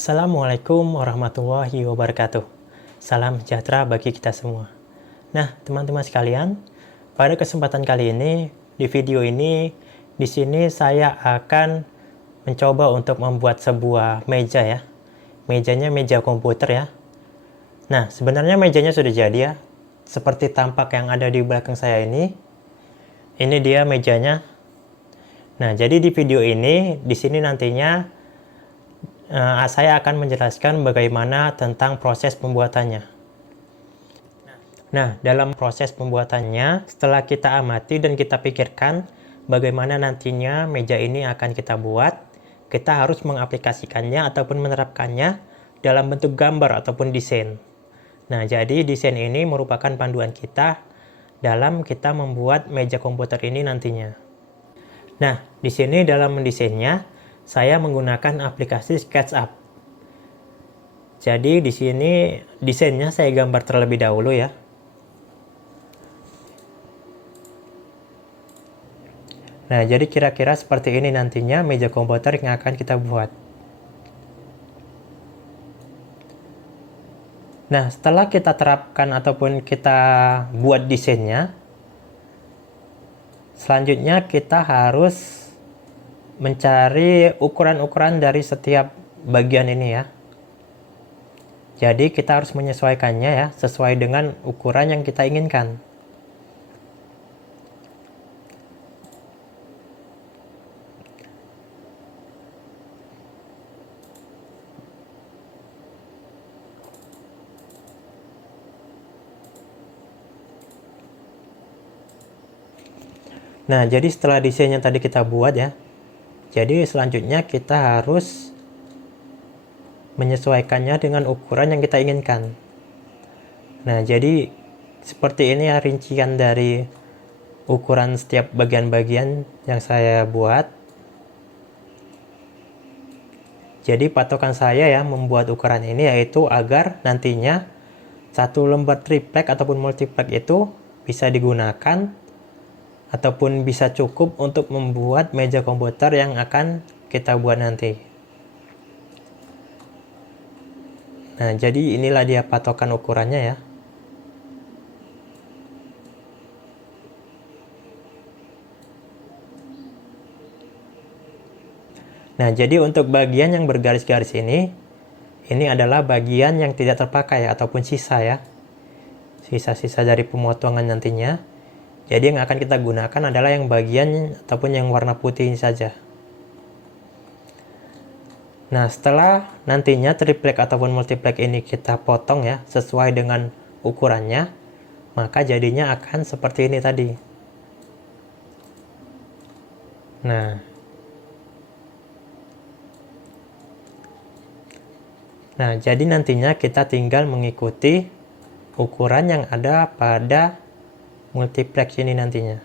Assalamualaikum warahmatullahi wabarakatuh. Salam sejahtera bagi kita semua. Nah, teman-teman sekalian, pada kesempatan kali ini, di video ini, di sini saya akan mencoba untuk membuat sebuah meja ya. Mejanya meja komputer ya. Nah, sebenarnya mejanya sudah jadi ya. Seperti tampak yang ada di belakang saya ini. Ini dia mejanya. Nah, jadi di video ini, di sini nantinya saya akan menjelaskan bagaimana tentang proses pembuatannya. Nah, dalam proses pembuatannya, setelah kita amati dan kita pikirkan bagaimana nantinya meja ini akan kita buat, kita harus mengaplikasikannya ataupun menerapkannya dalam bentuk gambar ataupun desain. Nah, jadi desain ini merupakan panduan kita dalam kita membuat meja komputer ini nantinya. Nah, di sini dalam mendesainnya, saya menggunakan aplikasi SketchUp. Jadi di sini desainnya saya gambar terlebih dahulu ya. Nah, jadi kira-kira seperti ini nantinya meja komputer yang akan kita buat. Nah, setelah kita terapkan ataupun kita buat desainnya, selanjutnya kita harus mencari ukuran-ukuran dari setiap bagian ini ya. Jadi kita harus menyesuaikannya ya, sesuai dengan ukuran yang kita inginkan. Nah, jadi setelah desainnya tadi kita buat ya, jadi selanjutnya kita harus menyesuaikannya dengan ukuran yang kita inginkan. Nah, jadi seperti ini ya rincian dari ukuran setiap bagian-bagian yang saya buat. Jadi patokan saya ya membuat ukuran ini yaitu agar nantinya satu lembar triplek ataupun multiplek itu bisa digunakan ataupun bisa cukup untuk membuat meja komputer yang akan kita buat nanti. Nah, jadi inilah dia patokan ukurannya ya. Nah, jadi untuk bagian yang bergaris-garis ini adalah bagian yang tidak terpakai ataupun sisa ya. Sisa-sisa dari pemotongan nantinya. Jadi yang akan kita gunakan adalah yang bagian ataupun yang warna putih ini saja. Nah, setelah nantinya triplek ataupun multiplek ini kita potong ya, sesuai dengan ukurannya, maka jadinya akan seperti ini tadi. Nah, jadi nantinya kita tinggal mengikuti ukuran yang ada pada multiplex ini nantinya.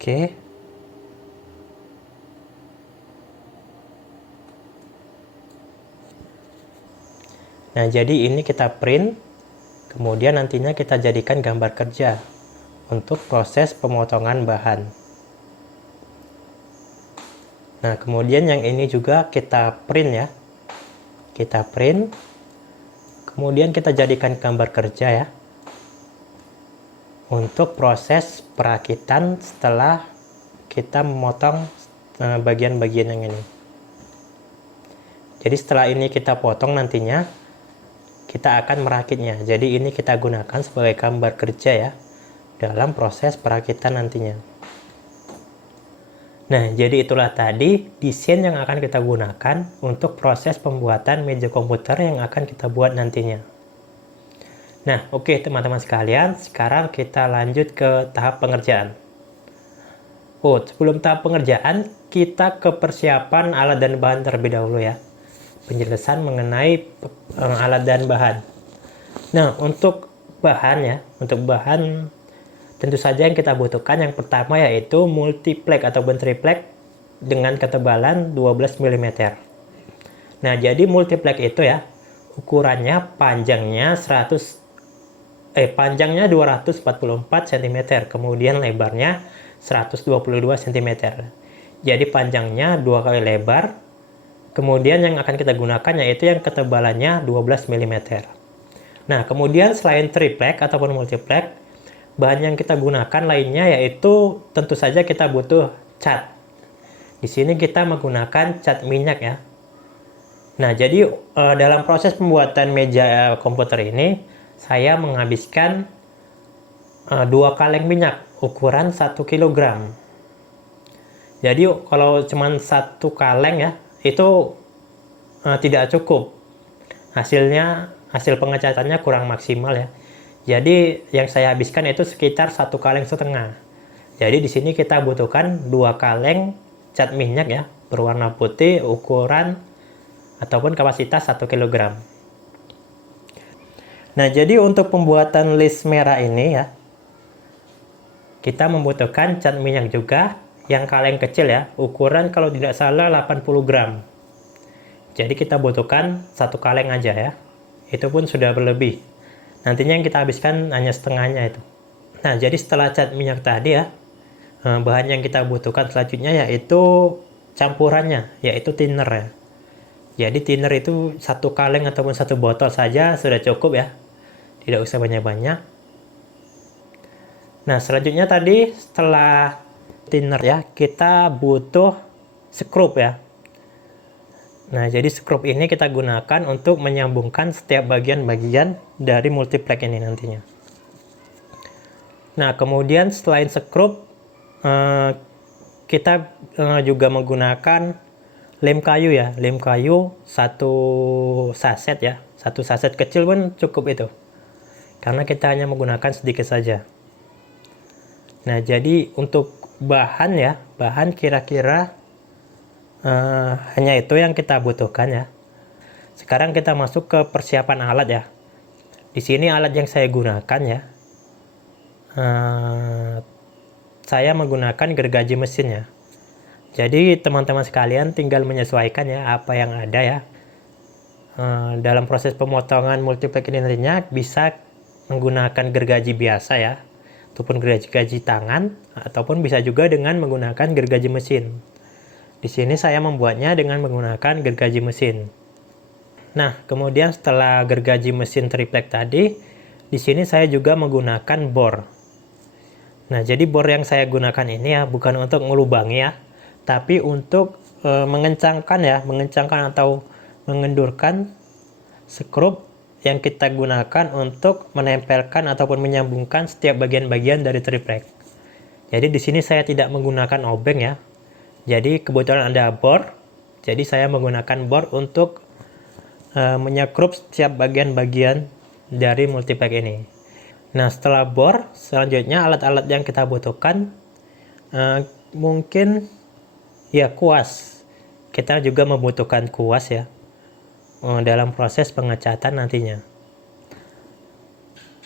Oke. Nah, jadi ini kita print, kemudian nantinya kita jadikan gambar kerja untuk proses pemotongan bahan. Nah, kemudian yang ini juga kita print ya. Kita print, kemudian kita jadikan gambar kerja ya. Untuk proses perakitan setelah kita memotong bagian-bagian yang ini. Jadi setelah ini kita potong nantinya, kita akan merakitnya. Jadi ini kita gunakan sebagai gambar kerja ya, dalam proses perakitan nantinya. Nah, jadi itulah tadi desain yang akan kita gunakan untuk proses pembuatan meja komputer yang akan kita buat nantinya. Nah, oke teman-teman sekalian, sekarang kita lanjut ke tahap pengerjaan. Oh, sebelum tahap pengerjaan, kita ke persiapan alat dan bahan terlebih dahulu ya. Penjelasan mengenai alat dan bahan. Nah, untuk bahan ya, tentu saja yang kita butuhkan yang pertama yaitu multiplek ataupun triplek dengan ketebalan 12 mm. Nah, jadi multiplek itu ya, ukurannya panjangnya 244 cm, kemudian lebarnya 122 cm. Jadi panjangnya 2 kali lebar, Kemudian yang akan kita gunakan yaitu yang ketebalannya 12 mm. Nah, kemudian selain triplek ataupun multiplek, bahan yang kita gunakan lainnya yaitu tentu saja kita butuh cat. Di sini kita menggunakan cat minyak ya. Nah, jadi dalam proses pembuatan meja komputer ini, saya menghabiskan 2 kaleng minyak ukuran 1 kg. Jadi kalau cuma 1 kaleng ya, itu tidak cukup. Hasil pengecatannya kurang maksimal ya. Jadi yang saya habiskan itu sekitar 1 kaleng setengah. Jadi di sini kita butuhkan 2 kaleng cat minyak ya, berwarna putih ukuran ataupun kapasitas 1 kg. Nah, jadi untuk pembuatan list merah ini ya, kita membutuhkan cat minyak juga yang kaleng kecil ya, ukuran kalau tidak salah 80 gram. Jadi kita butuhkan 1 kaleng aja ya. Itu pun sudah berlebih. Nantinya yang kita habiskan hanya setengahnya itu. Nah, jadi setelah cat minyak tadi ya, bahan yang kita butuhkan selanjutnya yaitu campurannya, yaitu thinner ya. Jadi thinner itu 1 kaleng ataupun 1 botol saja sudah cukup ya. Tidak usah banyak-banyak. Nah, selanjutnya tadi setelah thinner ya, kita butuh skrup ya. Nah, jadi skrup ini kita gunakan untuk menyambungkan setiap bagian-bagian dari multiplek ini nantinya. Nah, kemudian selain skrup, kita juga menggunakan lem kayu ya, lem kayu 1 saset ya, 1 saset kecil pun cukup itu, karena kita hanya menggunakan sedikit saja. Nah, jadi untuk bahan ya, bahan kira-kira hanya itu yang kita butuhkan ya. Sekarang kita masuk ke persiapan alat ya. Di sini alat yang saya gunakan ya, saya menggunakan gergaji mesin ya. Jadi teman-teman sekalian tinggal menyesuaikan ya apa yang ada ya. Dalam proses pemotongan multiplek ini nantinya bisa menggunakan gergaji biasa ya, ataupun gergaji tangan, ataupun bisa juga dengan menggunakan gergaji mesin. Di sini saya membuatnya dengan menggunakan gergaji mesin. Nah, kemudian setelah gergaji mesin triplek tadi, di sini saya juga menggunakan bor. Nah, jadi bor yang saya gunakan ini ya bukan untuk melubangi ya, tapi untuk mengencangkan atau mengendurkan skrup yang kita gunakan untuk menempelkan ataupun menyambungkan setiap bagian-bagian dari triplek. Jadi di sini saya tidak menggunakan obeng ya. Jadi kebetulan ada bor, jadi saya menggunakan bor untuk menyekrup setiap bagian-bagian dari multiplek ini. Nah, setelah bor, selanjutnya alat-alat yang kita butuhkan mungkin ya kuas. Kita juga membutuhkan kuas ya dalam proses pengecatan nantinya.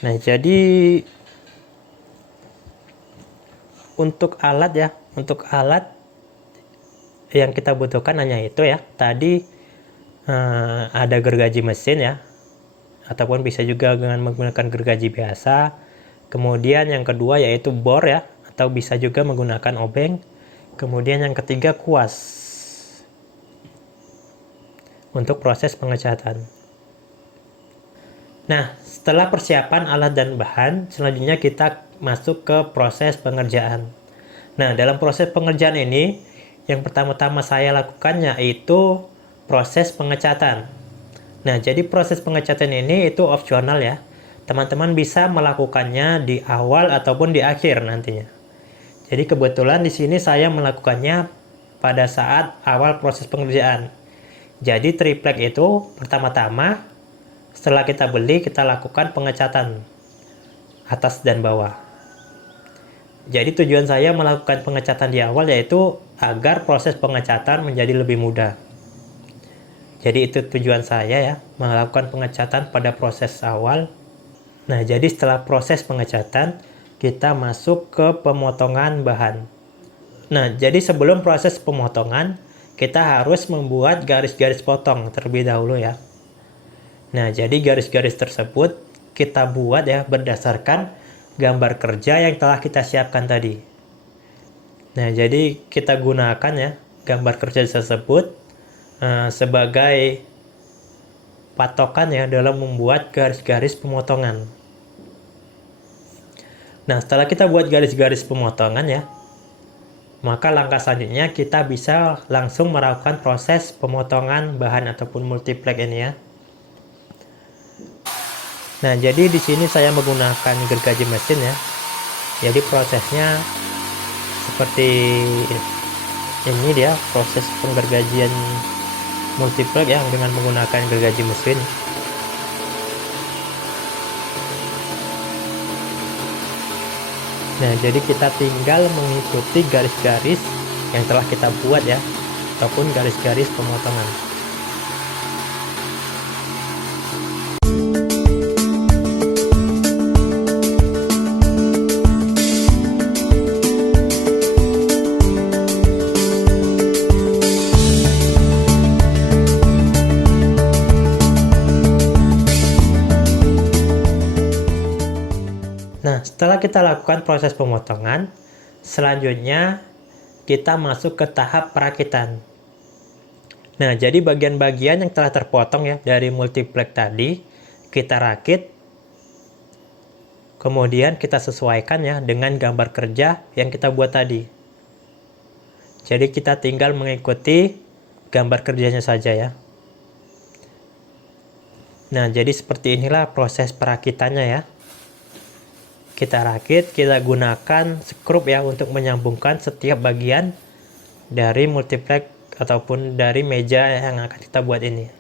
Nah, jadi untuk alat yang kita butuhkan hanya itu ya. Tadi ada gergaji mesin ya, ataupun bisa juga dengan menggunakan gergaji biasa. Kemudian yang kedua yaitu bor ya, atau bisa juga menggunakan obeng. Kemudian yang ketiga kuas untuk proses pengecatan. Nah, setelah persiapan alat dan bahan, selanjutnya kita masuk ke proses pengerjaan. Nah, dalam proses pengerjaan ini, yang pertama-tama saya lakukan yaitu proses pengecatan. Nah, jadi proses pengecatan ini itu opsional ya. Teman-teman bisa melakukannya di awal ataupun di akhir nantinya. Jadi kebetulan di sini saya melakukannya pada saat awal proses pengerjaan. Jadi triplek itu pertama-tama setelah kita beli kita lakukan pengecatan atas dan bawah. Jadi tujuan saya melakukan pengecatan di awal yaitu agar proses pengecatan menjadi lebih mudah. Jadi itu tujuan saya ya, melakukan pengecatan pada proses awal. Nah, jadi setelah proses pengecatan, kita masuk ke pemotongan bahan. Nah, jadi sebelum proses pemotongan, kita harus membuat garis-garis potong terlebih dahulu ya. Nah, jadi garis-garis tersebut kita buat ya berdasarkan gambar kerja yang telah kita siapkan tadi. Nah, jadi kita gunakan ya gambar kerja tersebut sebagai patokan ya dalam membuat garis-garis pemotongan. Nah, setelah kita buat garis-garis pemotongan ya, maka langkah selanjutnya kita bisa langsung melakukan proses pemotongan bahan ataupun multiplex ini ya. Nah, jadi di sini saya menggunakan gergaji mesin ya. Jadi prosesnya seperti ini dia, proses penggergajian multiplex yang dengan menggunakan gergaji mesin. Nah, jadi kita tinggal mengikuti garis-garis yang telah kita buat ya, ataupun garis-garis pemotongan. Nah, setelah kita lakukan proses pemotongan, selanjutnya kita masuk ke tahap perakitan. Nah, jadi bagian-bagian yang telah terpotong ya dari multiplex tadi, kita rakit, kemudian kita sesuaikan ya dengan gambar kerja yang kita buat tadi. Jadi kita tinggal mengikuti gambar kerjanya saja ya. Nah, jadi seperti inilah proses perakitannya ya. Kita rakit, kita gunakan skrup ya untuk menyambungkan setiap bagian dari multiplex ataupun dari meja yang akan kita buat ini.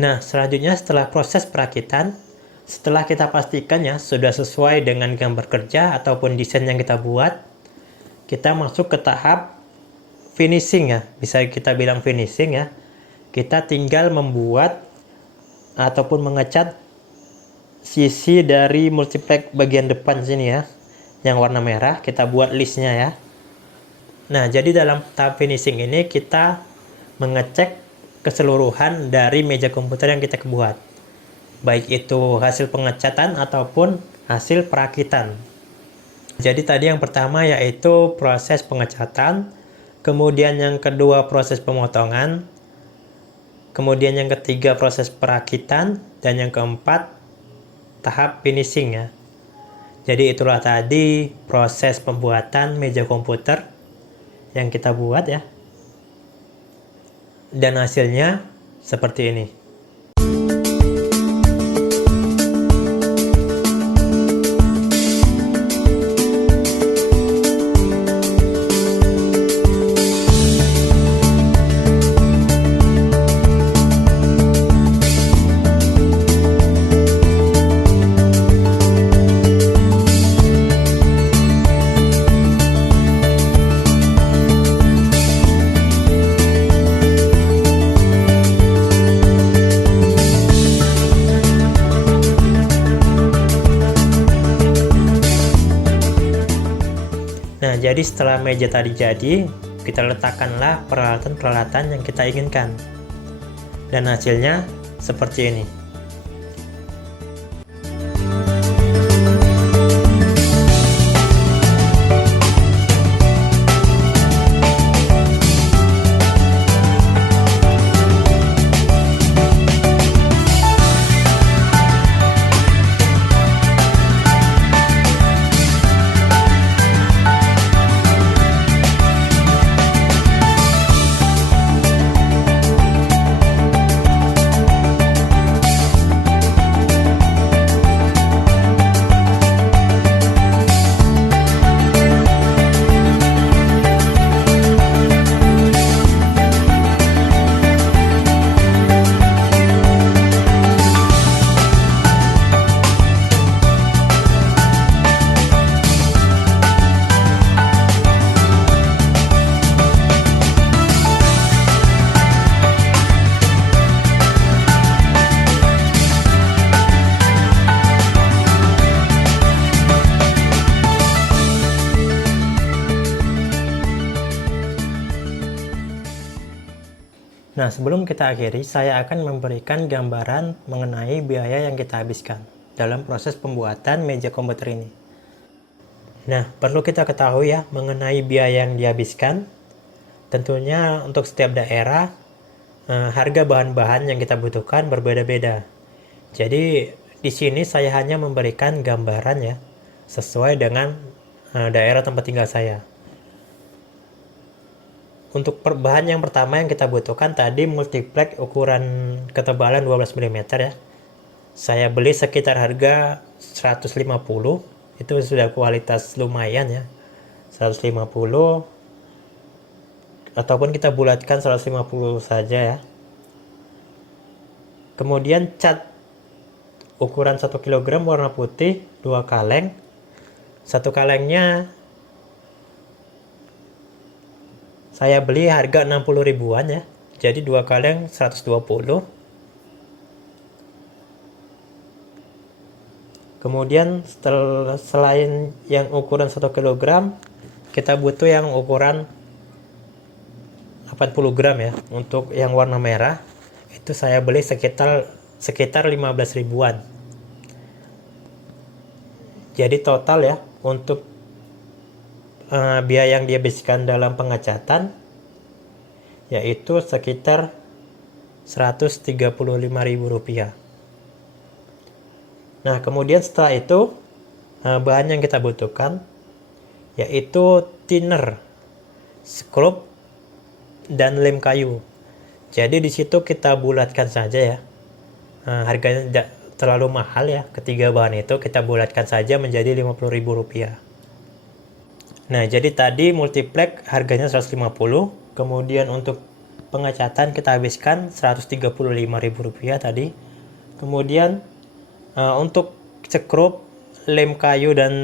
Nah, selanjutnya setelah proses perakitan, setelah kita pastikan ya sudah sesuai dengan gambar kerja ataupun desain yang kita buat, kita masuk ke tahap finishing ya, bisa kita bilang finishing ya. Kita tinggal membuat ataupun mengecat sisi dari multiplex bagian depan sini ya, yang warna merah, kita buat listnya ya. Nah, jadi dalam tahap finishing ini kita mengecek keseluruhan dari meja komputer yang kita buat, baik itu hasil pengecatan ataupun hasil perakitan. Jadi tadi yang pertama yaitu proses pengecatan, kemudian yang kedua proses pemotongan, kemudian yang ketiga proses perakitan, dan yang keempat tahap finishing ya. Jadi itulah tadi proses pembuatan meja komputer yang kita buat ya. Dan hasilnya seperti ini. Nah, jadi setelah meja tadi jadi, kita letakkanlah peralatan-peralatan yang kita inginkan. Dan hasilnya seperti ini. Nah, sebelum kita akhiri, saya akan memberikan gambaran mengenai biaya yang kita habiskan dalam proses pembuatan meja komputer ini. Nah, perlu kita ketahui ya mengenai biaya yang dihabiskan. Tentunya untuk setiap daerah, harga bahan-bahan yang kita butuhkan berbeda-beda. Jadi, di sini saya hanya memberikan gambaran ya, sesuai dengan daerah tempat tinggal saya. Untuk bahan yang pertama yang kita butuhkan tadi multiplex ukuran ketebalan 12 mm ya. Saya beli sekitar harga 150, itu sudah kualitas lumayan ya. 150 ataupun kita bulatkan 150 saja ya. Kemudian cat ukuran 1 kg warna putih 2 kaleng. Satu kalengnya saya beli harga 60 ribuan ya. Jadi 2 kaleng 120. Kemudian selain yang ukuran 1 kg, kita butuh yang ukuran 80 gram ya. Untuk yang warna merah itu saya beli sekitar 15 ribuan. Jadi total ya untuk biaya yang dihabiskan dalam pengecatan yaitu sekitar Rp135.000. Nah, kemudian setelah itu bahan yang kita butuhkan yaitu thinner, skrup, dan lem kayu. Jadi di situ kita bulatkan saja ya. Harganya tidak terlalu mahal ya. Ketiga bahan itu kita bulatkan saja menjadi Rp50.000. Nah, jadi tadi multiplex harganya 150, kemudian untuk pengecatan kita habiskan Rp135.000 tadi. Kemudian untuk skrup, lem kayu dan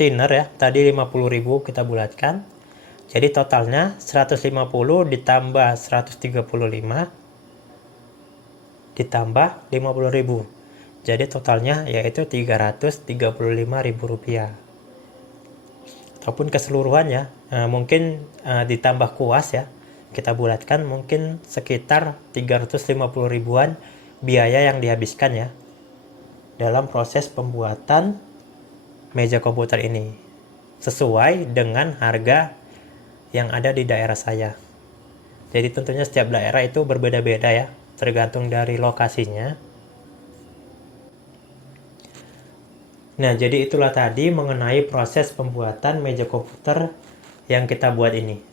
thinner ya, tadi 50.000 kita bulatkan. Jadi totalnya 150 ditambah 135 ditambah 50.000. Jadi totalnya yaitu Rp335.000. Ataupun keseluruhannya mungkin ditambah kuas ya, kita bulatkan mungkin sekitar 350 ribuan biaya yang dihabiskan ya dalam proses pembuatan meja komputer ini, sesuai dengan harga yang ada di daerah saya. Jadi tentunya setiap daerah itu berbeda-beda ya, tergantung dari lokasinya. Nah, jadi itulah tadi mengenai proses pembuatan meja komputer yang kita buat ini.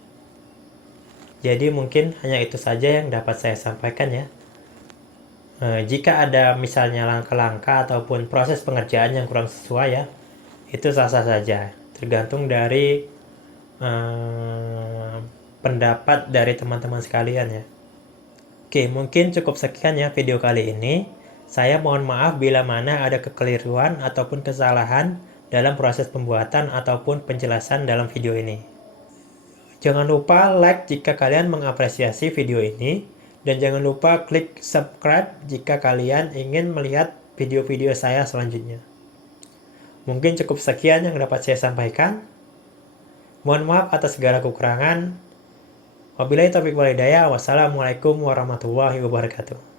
Jadi mungkin hanya itu saja yang dapat saya sampaikan ya. Jika ada misalnya langkah-langkah ataupun proses pengerjaan yang kurang sesuai ya, itu sah-sah saja. Tergantung dari pendapat dari teman-teman sekalian ya. Oke, mungkin cukup sekian ya video kali ini. Saya mohon maaf bila mana ada kekeliruan ataupun kesalahan dalam proses pembuatan ataupun penjelasan dalam video ini. Jangan lupa like jika kalian mengapresiasi video ini, dan jangan lupa klik subscribe jika kalian ingin melihat video-video saya selanjutnya. Mungkin cukup sekian yang dapat saya sampaikan. Mohon maaf atas segala kekurangan. Wabillahi taufiq wal hidayah. Wassalamualaikum warahmatullahi wabarakatuh.